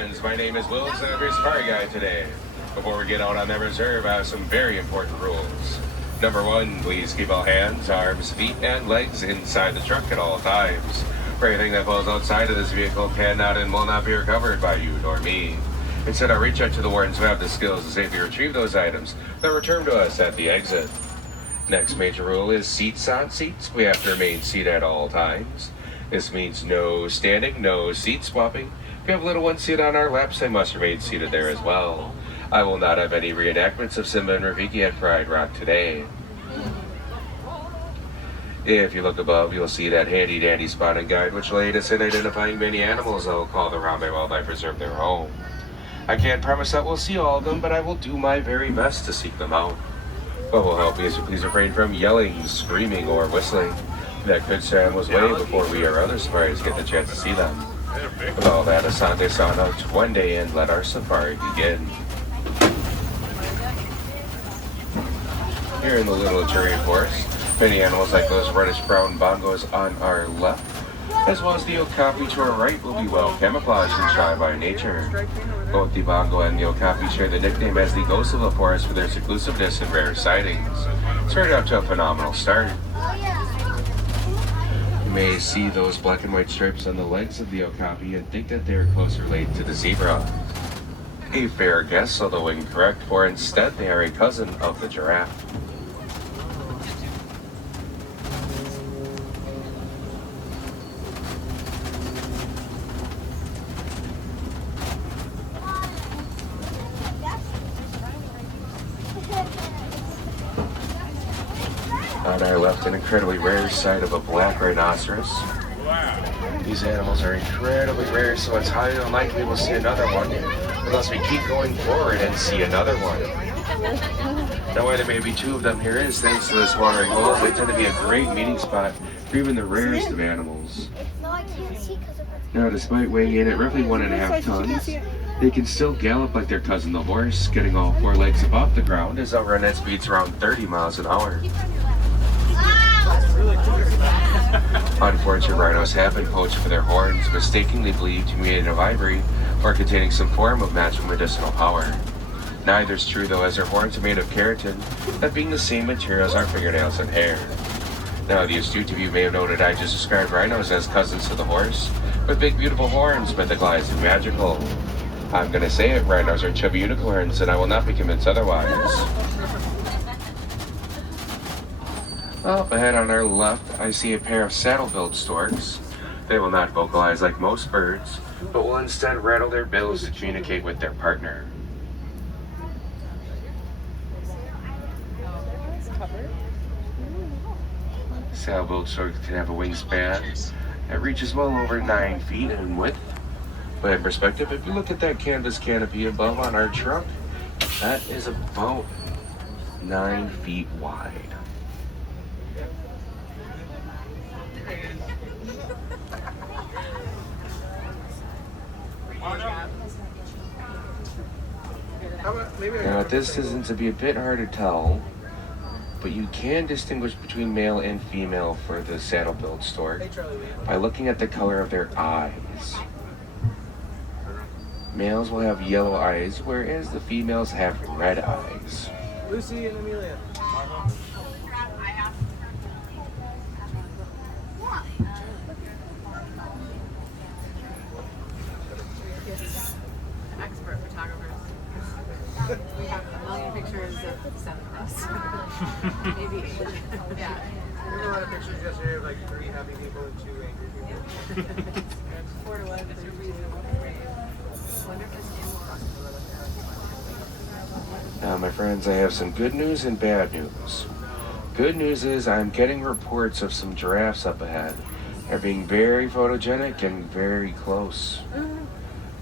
friends, my name is Wills and I'm your safari guide today. Before we get out on that reserve, I have some very important rules. Number one, please keep all hands, arms, feet, and legs inside the truck at all times. For anything that falls outside of this vehicle cannot and will not be recovered by you nor me. Instead, I'll reach out to the wardens who have the skills to safely retrieve those items that return to us at the exit. Next major rule is seats on seats. We have to remain seated at all times. This means no standing, no seat swapping. If we have little ones seated on our laps, they must remain seated there as well. I will not have any reenactments of Simba and Rafiki at Pride Rock today. If you look above, you'll see that handy-dandy spotting guide which will aid us in identifying many animals that will call the Harambe Wildlife Reserve their home. I can't promise that we'll see all of them, but I will do my very best to seek them out. What will help me is to please refrain from yelling, screaming, or whistling. That could scare animals away before we or other safaris get the chance to see them. With all that, Asante Sana, one day and let our safari begin. Here in the Little Turian Forest, many animals like those reddish-brown bongos on our left, as well as the okapi to our right, will be well camouflaged and shy by nature. Both the bongo and the okapi share the nickname as the ghosts of the forest for their seclusiveness and rare sightings. It's right up to a phenomenal start. You may see those black and white stripes on the legs of the okapi and think that they are close related to the zebra. A fair guess, although incorrect, for instead they are a cousin of the giraffe. On our left, an incredibly rare sight of a black rhinoceros. These animals are incredibly rare, so it's highly unlikely we'll see another one, unless we keep going forward and see another one. Now, why there may be two of them here is thanks to this watering holes. They tend to be a great meeting spot for even the rarest of animals. Now, despite weighing in at roughly 1.5 tons, they can still gallop like their cousin the horse, getting all four legs above the ground as they'll run at speeds around 30 miles an hour. Unfortunate rhinos have been poached for their horns, mistakenly believed to be made of ivory or containing some form of natural medicinal power. Neither is true though, as their horns are made of keratin, that being the same material as our fingernails and hair. Now, the astute of you may have noted I just described rhinos as cousins to the horse, with big beautiful horns, mythicalized and magical. I'm gonna say it, rhinos are chubby unicorns, and I will not be convinced otherwise. Up ahead on our left, I see a pair of saddle-billed storks. They will not vocalize like most birds, but will instead rattle their bills to communicate with their partner. Saddle-billed storks can have a wingspan that reaches well over 9 feet in width. But in perspective, if you look at that canvas canopy above on our truck, that is about 9 feet wide. Now, at this distance, it'd be a bit hard to tell, but you can distinguish between male and female for the saddle-billed stork by looking at the color of their eyes. Males will have yellow eyes, whereas the females have red eyes. Lucy and Amelia. Expert photographers. We have a million pictures of 7 of us. Maybe 8. Yeah. There were a lot of pictures yesterday of like 3 happy people and 2 angry people. 4 to 1 for a reason. Wonder if this animal Now, my friends, I have some good news and bad news. Good news is I'm getting reports of some giraffes up ahead. They're being very photogenic and very close.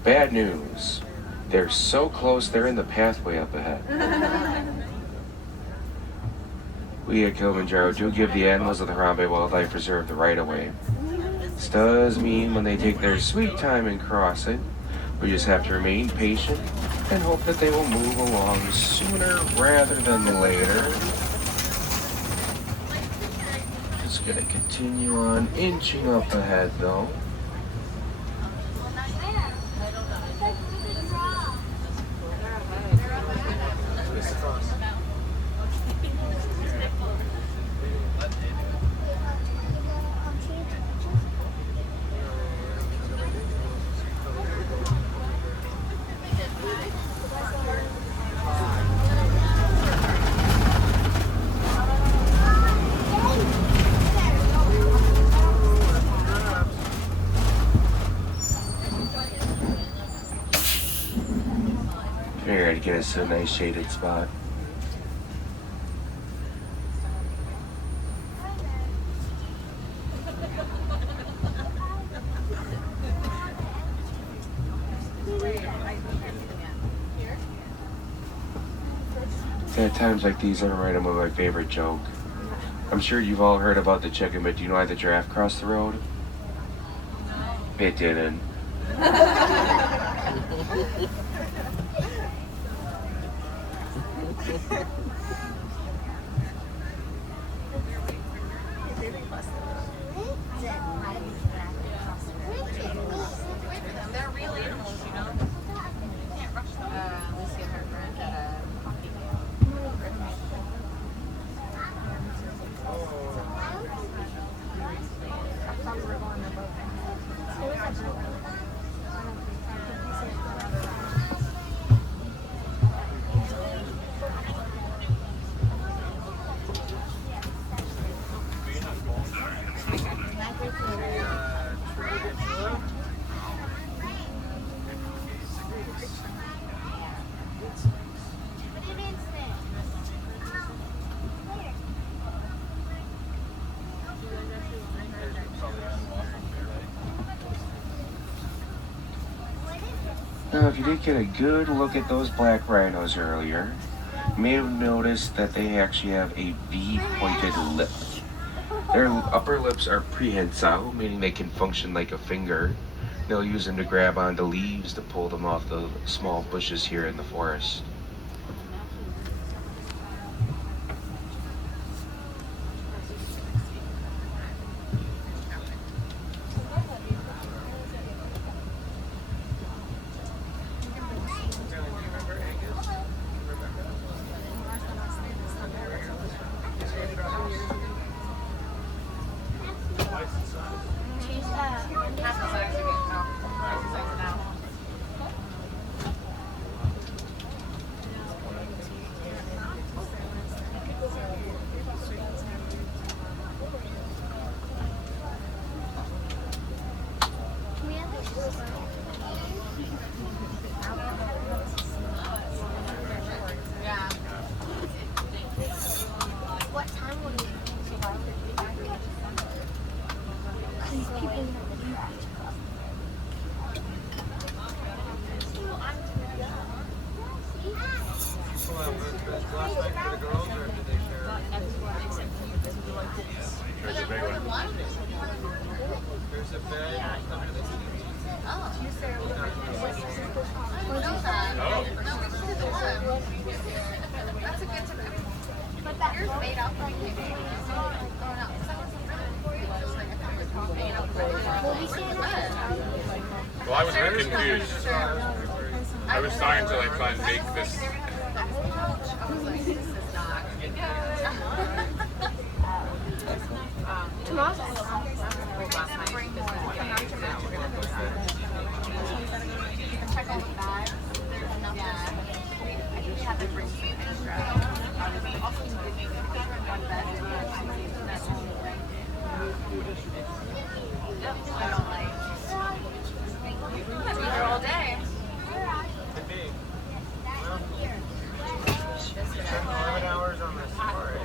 Bad news. They're so close, they're in the pathway up ahead. We at Kilimanjaro do give the animals of the Harambe Wildlife Reserve the right of way. This does mean when they take their sweet time in crossing, we just have to remain patient and hope that they will move along sooner rather than later. Just gonna continue on inching up ahead though. to get us a nice shaded spot. It's at times like these I remind him of my favorite joke. I'm sure you've all heard about the chicken, but do you know why the giraffe crossed the road? It didn't. They're real animals, you know. You can't rush them. Lucy and her friend at a hockey Now, if you did get a good look at those black rhinos earlier, you may have noticed that they actually have a V-pointed lip. Their upper lips are prehensile, meaning they can function like a finger. They'll use them to grab onto leaves to pull them off the small bushes here in the forest. That's a good tip. But yours made up like Well, I was a bit confused. I was starting to like try and make this. All day. 11 hours on this safari.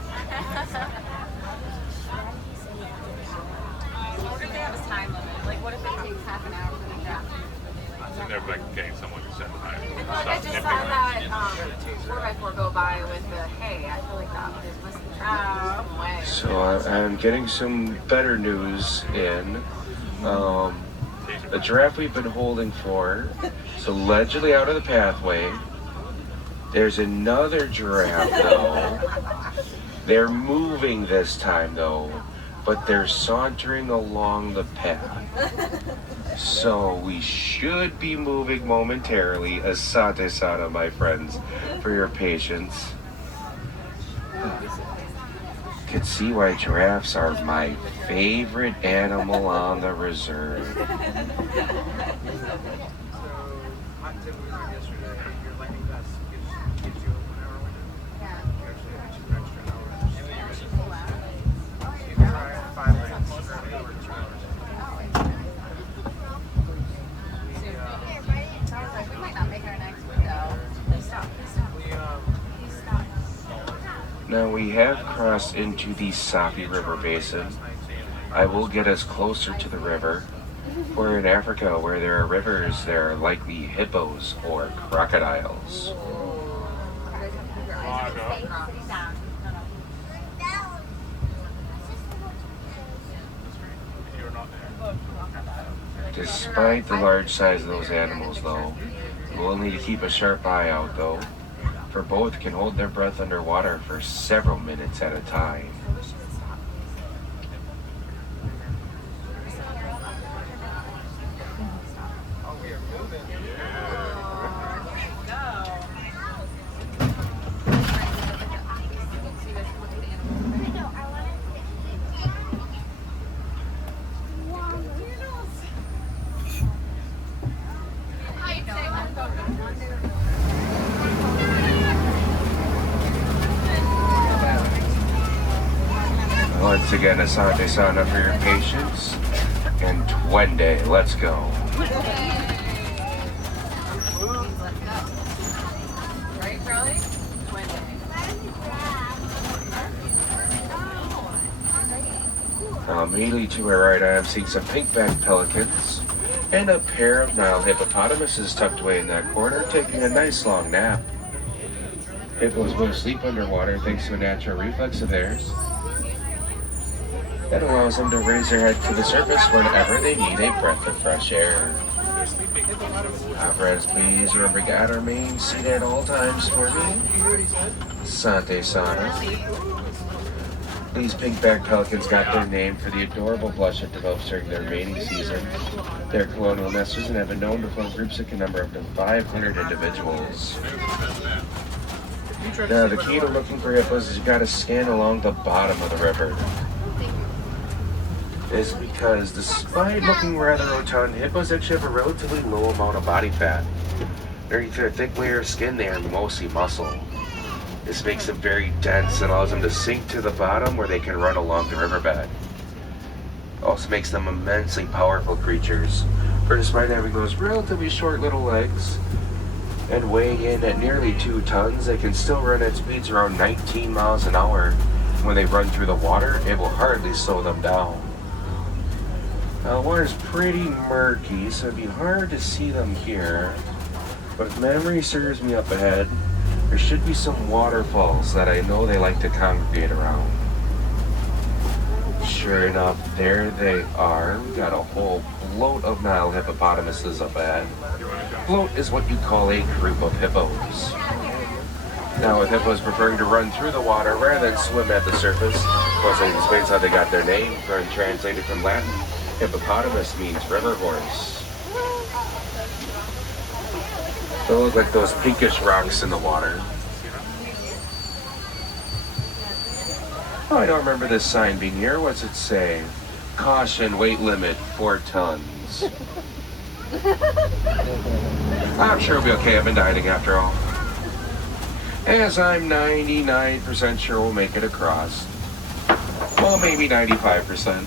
What if they have a time limit? Like, what if it takes half an hour for the job? I think they're like getting someone to send them I feel like I just saw that 4x4 go by with the, hey, I feel like that was way. So I'm getting some better news in. The giraffe we've been holding for is allegedly out of the pathway. There's another giraffe though. They're moving this time though, but they're sauntering along the path. So we should be moving momentarily. Asante sana, my friends, for your patience. Could see why giraffes are my favorite animal on the reserve. So, hot tip we learned yesterday, your lightning vest gives you a 1 hour window. Yeah. You actually have 2 extra hours. You can try 5 lanes per day or 2 hours. We might not make our next window. Please stop. Please Now we have crossed into the Sapi River Basin. I will get us closer to the river. We're in Africa where there are rivers, there are likely hippos or crocodiles. You're not there. Despite the large size of those animals though, we'll need to keep a sharp eye out though, for both can hold their breath underwater for several minutes at a time. Once again, Asante Sana for your patience. And Twende, let's go. Right, Charlie? Immediately to my right, I am seeing some pink-backed pelicans and a pair of Nile hippopotamuses tucked away in that corner, taking a nice long nap. Hippos will sleep underwater thanks to a natural reflex of theirs that allows them to raise their head to the surface whenever they need a breath of fresh air. Friends, please remember to guide our main seat at all times for me. Sante Sana. These pink-backed pelicans got their name for the adorable blush that develops during their mating season. They're colonial nesters and have been known to form groups that can number up to 500 individuals. Now, the key to looking for hippos is you gotta scan along the bottom of the river. Is because despite looking rather rotund, hippos actually have a relatively low amount of body fat. Underneath their thick layer of skin, they are mostly muscle. This makes them very dense and allows them to sink to the bottom where they can run along the riverbed. Also makes them immensely powerful creatures, for despite having those relatively short little legs and weighing in at nearly 2 tons, they can still run at speeds around 19 miles an hour. When they run through the water, it will hardly slow them down. Now, the water's pretty murky, so it'd be hard to see them here. But if memory serves me up ahead, there should be some waterfalls that I know they like to congregate around. Sure enough, there they are. We got a whole float of Nile hippopotamuses up ahead. Float is what you call a group of hippos. Now, with hippos preferring to run through the water rather than swim at the surface, of course, that explains how they got their name, or translated from Latin. Hippopotamus means river horse. They look like those pinkish rocks in the water. Oh, I don't remember this sign being here. What's it say? Caution, weight limit, 4 tons. I'm sure it'll be okay. I've been dieting after all. As I'm 99% sure we'll make it across. Well, maybe 95%.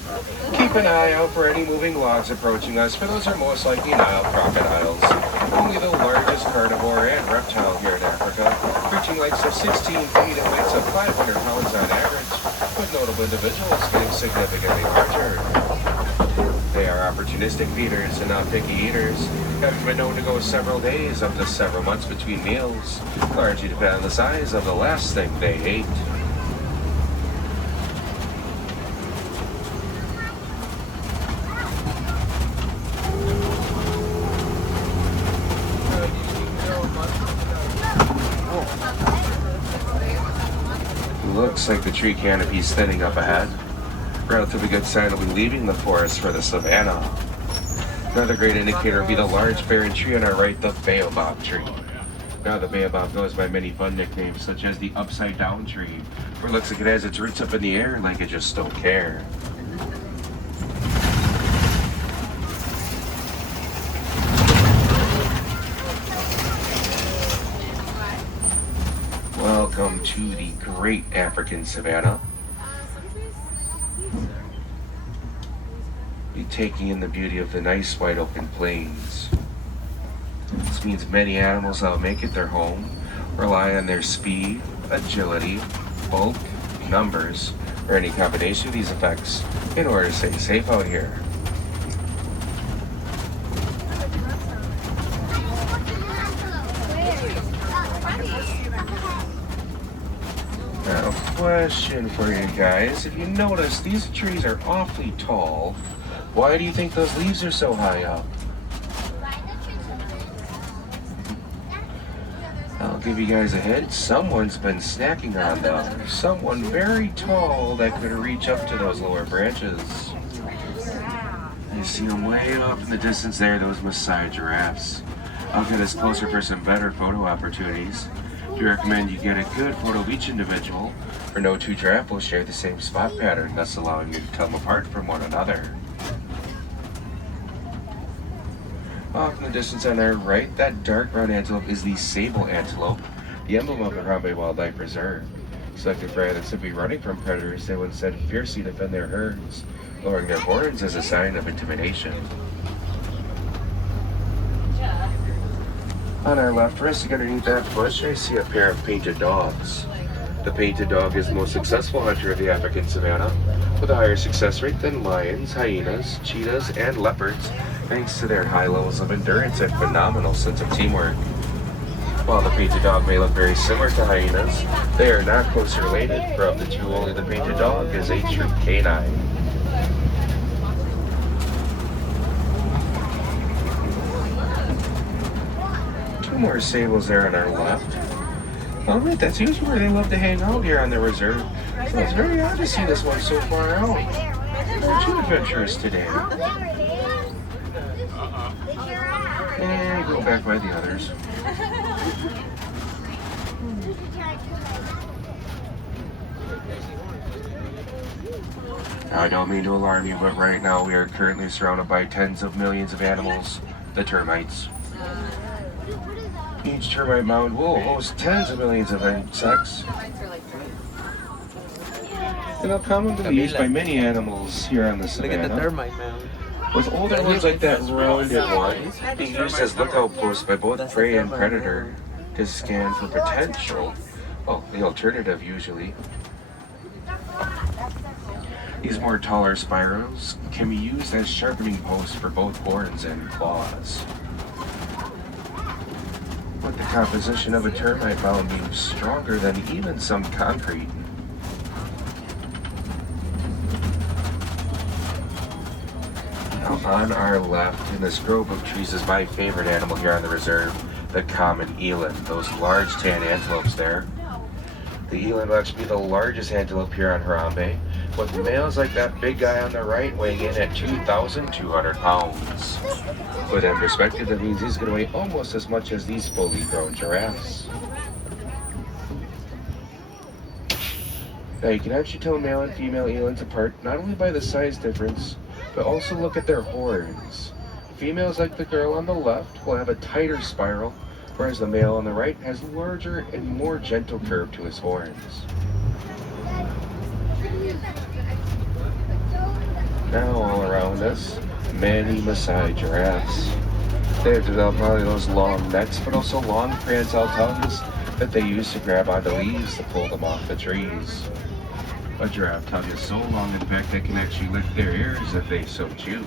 Keep an eye out for any moving logs approaching us, for those are most likely Nile crocodiles. Only the largest carnivore and reptile here in Africa, reaching lengths of 16 feet and weights of 500 pounds on average, with notable individuals getting significantly larger. They are opportunistic feeders and not picky eaters, having been known to go several days up to several months between meals, largely depending on the size of the last thing they ate. Looks like the tree canopy is thinning up ahead. Relatively good sign of leaving the forest for the savanna. Another great indicator would be the large barren tree on our right, the baobab tree. Now the baobab goes by many fun nicknames, such as the upside down tree, where it looks like it has its roots up in the air like it just don't care. Welcome to the great African savanna. You're taking in the beauty of the nice wide open plains. This means many animals that will make it their home rely on their speed, agility, bulk, numbers, or any combination of these effects in order to stay safe out here. Now, question for you guys. If you notice, these trees are awfully tall. Why do you think those leaves are so high up? I'll give you guys a hint. Someone's been snacking on them. Someone very tall that could reach up to those lower branches. You see them way up in the distance there, those Maasai giraffes. I'll get us closer for some better photo opportunities. Do recommend you get a good photo of each individual, for no two giraffe will share the same spot pattern, thus allowing you to tell them apart from one another. Off in the distance on our right, that dark brown antelope is the sable antelope, the emblem of the Harambe Wildlife Reserve. Selected rather than simply running from predators, they will instead fiercely defend their herds, lowering their horns as a sign of intimidation. On our left, resting underneath that bush, I see a pair of painted dogs. The painted dog is the most successful hunter of the African savanna, with a higher success rate than lions, hyenas, cheetahs, and leopards, thanks to their high levels of endurance and phenomenal sense of teamwork. While the painted dog may look very similar to hyenas, they are not closely related, for of the two, only the painted dog is a true canine. More sables there on our left. Alright, that's usually where they love to hang out here on the reserve. So it's very odd to see this one so far out. Aren't you adventurous today? And go back by the others. Now, I don't mean to alarm you, but right now we are currently surrounded by tens of millions of animals, the termites. Each termite mound will host tens of millions of insects. And they'll commonly be used by many animals here on the savannah. Look at the termite mound. With older ones like that rounded one being used as lookout posts by both prey and predator to scan for potential, well, the alternative usually. These more taller spirals can be used as sharpening posts for both horns and claws. With the composition of a termite mound being stronger than even some concrete. Now on our left, in this grove of trees, is my favorite animal here on the reserve, the common eland, those large tan antelopes there. The eland will actually be the largest antelope here on Harambe, with males like that big guy on the right weighing in at 2,200 pounds. Put in perspective, that means he's going to weigh almost as much as these fully grown giraffes. Now you can actually tell male and female elands apart not only by the size difference, but also look at their horns. Females like the girl on the left will have a tighter spiral, whereas the male on the right has larger and more gentle curve to his horns. Now all around us, many Maasai giraffes. They have developed not only those long necks, but also long prehensile tongues that they use to grab onto leaves to pull them off the trees. A giraffe tongue is so long, in fact, they can actually lick their ears if they so choose.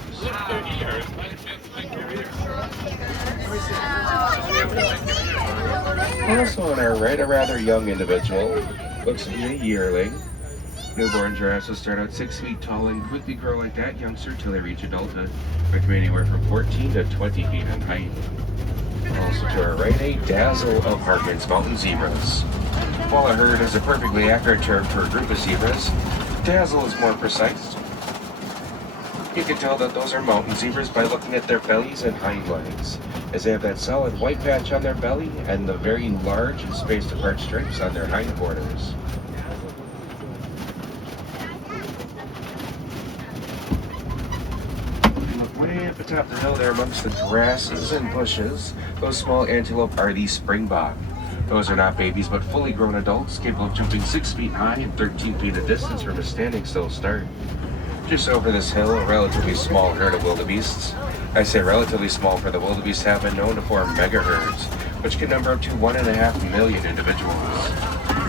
Also on our right, a rather young individual. Looks to be a yearling. Newborn giraffes will start out 6 feet tall and quickly grow like that youngster till they reach adulthood, which may be anywhere from 14 to 20 feet in height. Also to our right, a dazzle of Hartman's mountain zebras. While a herd is a perfectly accurate term for a group of zebras, dazzle is more precise. You can tell that those are mountain zebras by looking at their bellies and hind legs, as they have that solid white patch on their belly and the very large and spaced apart stripes on their hindquarters. Way at the top of the hill there amongst the grasses and bushes, those small antelope are the springbok. Those are not babies but fully grown adults capable of jumping 6 feet high and 13 feet of distance from a standing still start. Just over this hill, a relatively small herd of wildebeests. I say relatively small, for the wildebeests have been known to form mega herds, which can number up to 1.5 million individuals.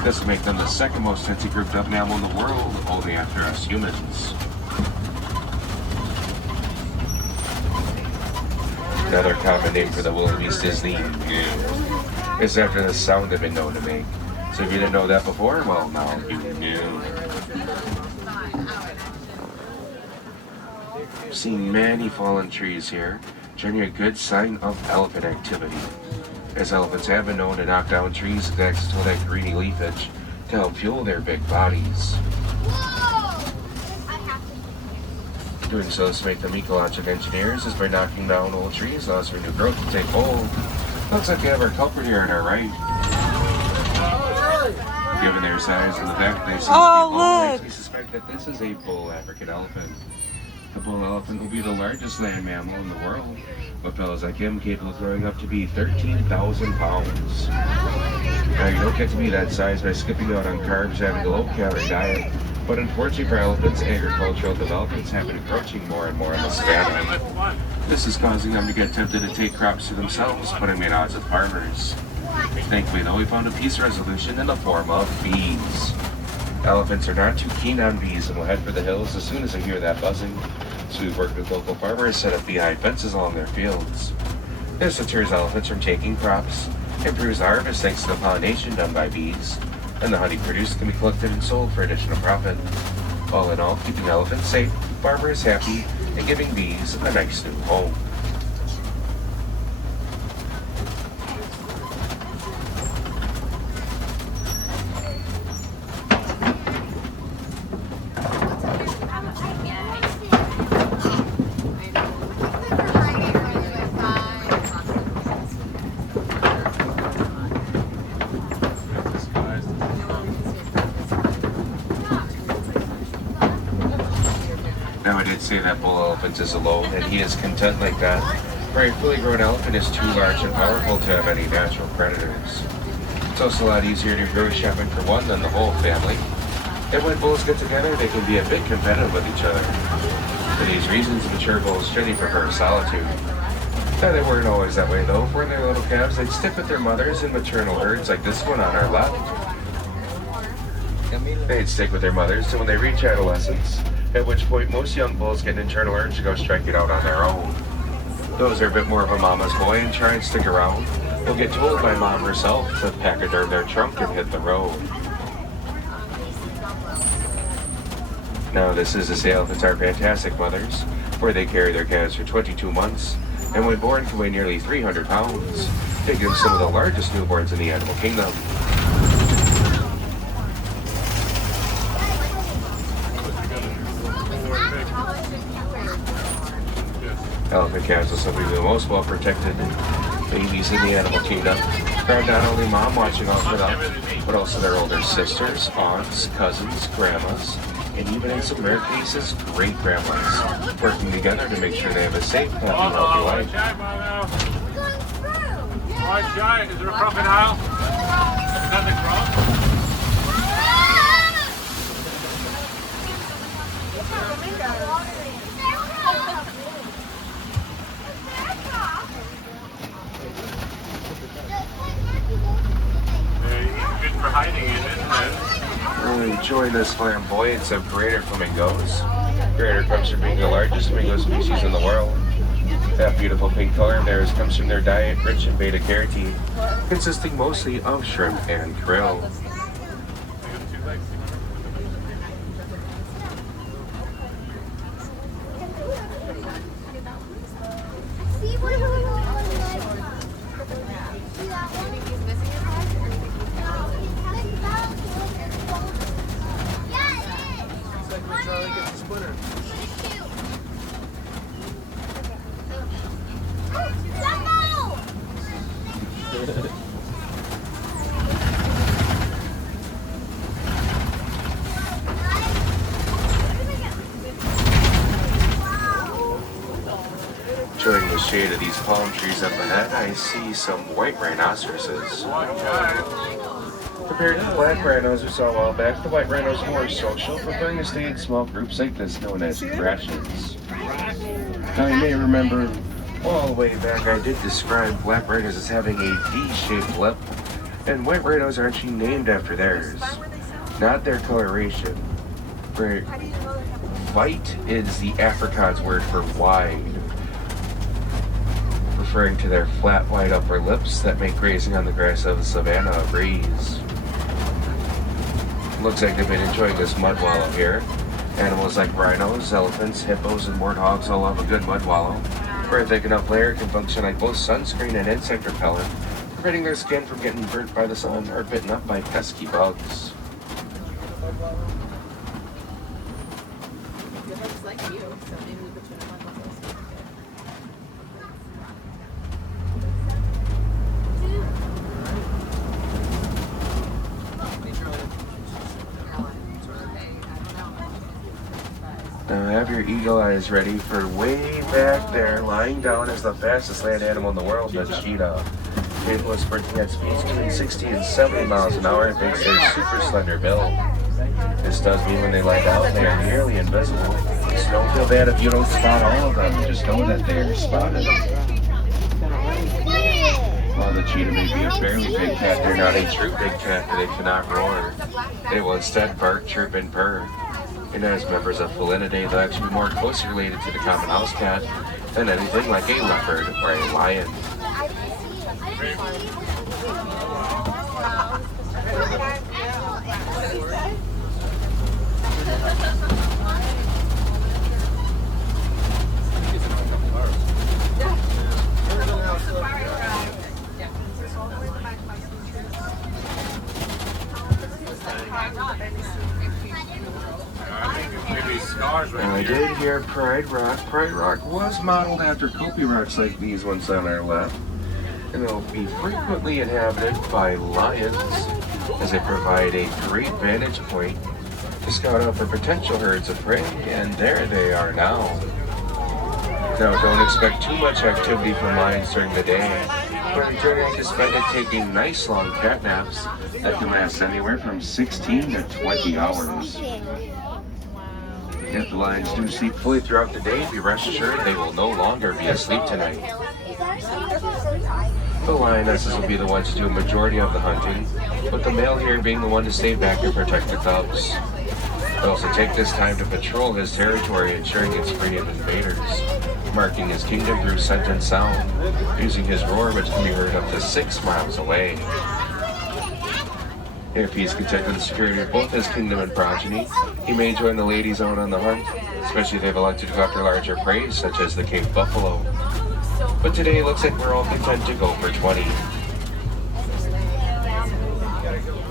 This will make them the second most densely grouped up mammal in the world, only after us humans. Another common name for the wildebeest is the ewe. It's after the sound they've been known to make. So if you didn't know that before, well, now you knew. I've seen many fallen trees here, showing a good sign of elephant activity, as elephants have been known to knock down trees with access to that greeny leafage to help fuel their big bodies. Doing so is to make them ecological engineers, as by knocking down old trees allows for new growth to take hold. Looks like we have our culprit here on our right. Given their size and the fact that they seem to be bull, we suspect that this is a bull African elephant. The bull elephant will be the largest land mammal in the world, with fellows like him capable of growing up to be 13,000 pounds. Now, you don't get to be that size by skipping out on carbs, having a low-calorie diet, but unfortunately for elephants, agricultural developments have been encroaching more and more on the savanna. This is causing them to get tempted to take crops to themselves, putting them at odds with farmers. Thankfully, though, we found a peace resolution in the form of bees. Elephants are not too keen on bees and will head for the hills as soon as they hear that buzzing. So we've worked with local farmers, set up bee-hive fences along their fields. This deters elephants from taking crops, improves the harvest thanks to the pollination done by bees, and the honey produced can be collected and sold for additional profit. All in all, keeping elephants safe, farmers happy, and giving bees a nice new home. Now, I did say that bull elephant is alone, and he is content like that. For a fully grown elephant is too large and powerful to have any natural predators. It's also a lot easier to grow shopping for one than the whole family. And when bulls get together, they can be a bit competitive with each other. For these reasons, mature bulls generally prefer solitude. Now, they weren't always that way, though. For their little calves, they'd stick with their mothers in maternal herds like this one on our left. They'd stick with their mothers till when they reach adolescence, at which point most young bulls get an internal urge to go strike it out on their own. Those are a bit more of a mama's boy and try and stick around will get told by mom herself to pack it in their trunk and hit the road. Now, this is to say elephants are fantastic mothers, where they carry their calves for 22 months, and when born can weigh nearly 300 pounds, making them some of the largest newborns in the animal kingdom. Elephant calves are some of the most well-protected babies in the animal kingdom. From not only mom watching out for them, but also their older sisters, aunts, cousins, grandmas, and even in some rare cases, great-grandmas, working together to make sure they have a safe, happy, healthy life. White giant, is there a crocodile? Is that the croc? Good for hiding in, isn't it? Really enjoying this flamboyance of greater flamingos. Greater comes from being the largest flamingo species in the world. That beautiful pink color of theirs comes from their diet rich in beta-carotene, consisting mostly of shrimp and krill. Enjoying the shade of these palm trees up ahead, I see some white rhinoceroses. Compared to the black rhinos we saw a while back, the white rhinos are more social, preferring to stay in small groups like this known as crashes. Now, you may remember all the way back I did describe black rhinos as having a V-shaped lip, And white rhinos are actually named after theirs, not their coloration. Where white is the Afrikaans word for wide, referring to their flat white upper lips that make grazing on the grass of the savannah a breeze. Looks like they've been enjoying this mud wallow here. Animals like rhinos, elephants, hippos, and warthogs all love a good mud wallow, where a thick enough layer can function like both sunscreen and insect repellent, preventing their skin from getting burnt by the sun or bitten up by pesky bugs. It looks like you, so maybe we could put him on the list. Now have your eagle eyes ready for way back there, lying down is the fastest land animal in the world, the cheetah. Capable of sprinting at speeds between 60 and 70 miles an hour thanks to their super slender build. This does mean when they lie down, they are nearly invisible. So don't feel bad if you don't spot all of them, just know that they are spotted. While the cheetah may be a fairly big cat, they're not a true big cat, and they cannot roar. They will instead bark, chirp, and purr. And as members of Felinidae, they'll actually be more closely related to the common house cat than anything like a leopard or a lion. And I did hear Pride Rock. Pride Rock was modeled after Kopi rocks like these ones on our left. And they'll be frequently inhabited by lions as they provide a great vantage point to scout out for potential herds of prey. And there they are now. Now don't expect too much activity from lions during the day, but we generally to spend it taking nice long cat naps that can last anywhere from 16 to 20 hours. If the lions do sleep fully throughout the day, be rest assured they will no longer be asleep tonight. The lionesses will be the ones to do a majority of the hunting, with the male here being the one to stay back and protect the cubs. He'll also take this time to patrol his territory, ensuring it's free of invaders, marking his kingdom through scent and sound, using his roar which can be heard up to 6 miles away. If he's content with the security of both his kingdom and progeny, he may join the ladies out on the hunt, especially if they've elected to go after larger prey, such as the Cape buffalo. But today it looks like we're all content to go for 20.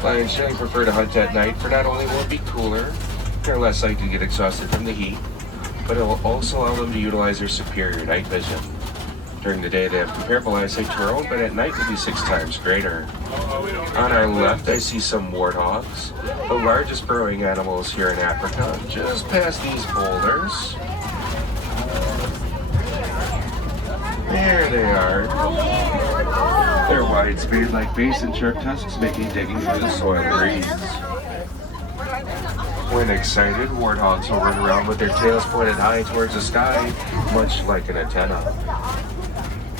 Lions generally prefer to hunt at night, for not only will it be cooler, they're less likely to get exhausted from the heat, but it will also allow them to utilize their superior night vision. During the day, they have comparable eyesight to our own, but at night will be 6 times greater. On our left, I see some warthogs, the largest burrowing animals here in Africa, just past these boulders. There they are. Their wide spade-like base and sharp tusks making digging through the soil breeze. When excited, warthogs will run around with their tails pointed high towards the sky, much like an antenna.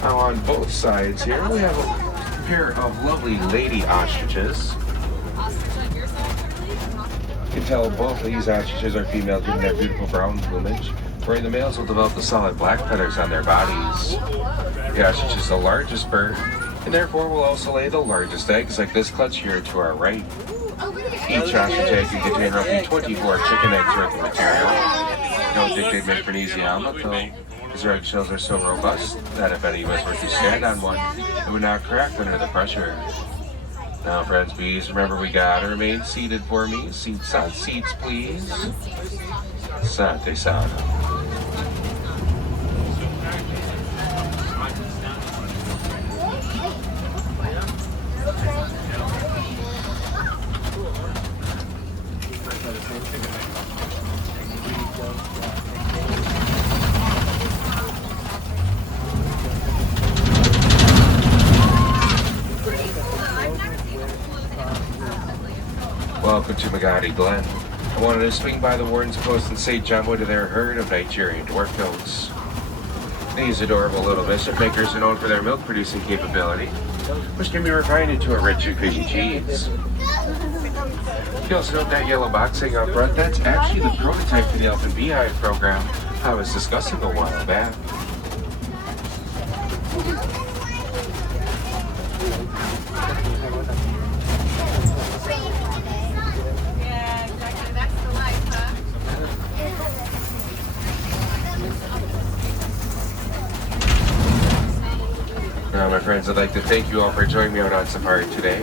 Now on both sides here, we have a pair of lovely lady ostriches. You can tell both of these ostriches are female due to their beautiful brown plumage, where the males will develop the solid black feathers on their bodies. The ostrich is the largest bird, and therefore will also lay the largest eggs, like this clutch here to our right. Each ostrich egg can contain roughly 24 chicken eggs worth of material. Don't think they'd make for an easy omelet, though. His egg shells are so robust that if any of us were to stand on one, it would not crack under the pressure. Now, friends, please remember we gotta remain seated for me. Seats on seats, please. Sante sana. Welcome to Magadi Glen. I wanted to swing by the warden's post and say jumbo to their herd of Nigerian dwarf goats. These adorable little mischief makers are known for their milk producing capability, which can be refined into a rich and creamy cheese. You also note that yellow boxing up front, that's actually the prototype for the Elephant Beehive program I was discussing a while back. Yeah, exactly. That's the life, huh? Now, my friends, I'd like to thank you all for joining me out on safari today.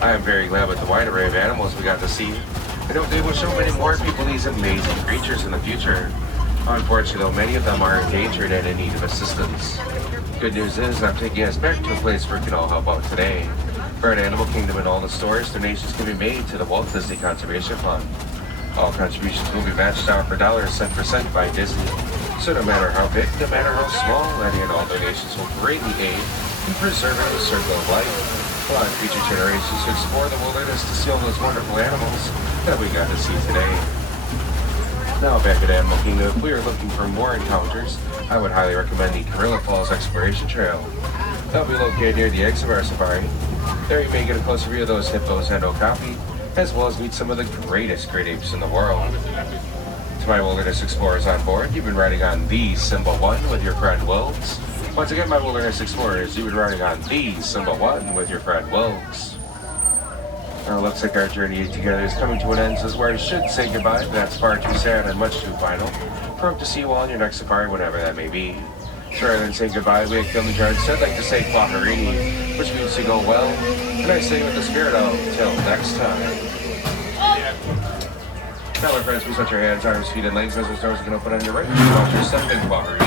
I am very glad with the wide array of animals we got to see. I hope they will show many more people these amazing creatures in the future. Unfortunately, though, many of them are endangered and in need of assistance. Good news is I'm taking us back to a place where we can all help out today. For an animal kingdom in all the stores, donations can be made to the Walt Disney Conservation Fund. All contributions will be matched out for dollars cent for cent by Disney. So no matter how big, no matter how small, any and all donations will greatly aid in preserving the circle of life, allowing future generations to explore the wilderness to see all those wonderful animals that we got to see today. Now back at Animal Kingdom, if we are looking for more encounters, I would highly recommend the Gorilla Falls Exploration Trail. That'll be located near the exit of our safari. There you may get a closer view of those hippos and okapi, as well as meet some of the greatest great apes in the world. To my wilderness explorers on board, you've been riding on the Symbol 1 with your friend Wilkes. Once again, my wilderness explorers, you've been riding on the Symbol 1 with your friend Wilkes. Now, it looks like our journey together is coming to an end, so this is where I should say goodbye, but that's far too sad and much too final. For hope to see you all on your next safari, whenever that may be. So rather than saying goodbye, we at Kilimanjaro instead like to say Kwaherini, which means to go well, and I say with the spirit of, till next time. Now, my friends, please touch your hands, arms, feet, and legs as the stars are going to put on your right. Watch your step in Kwaherini.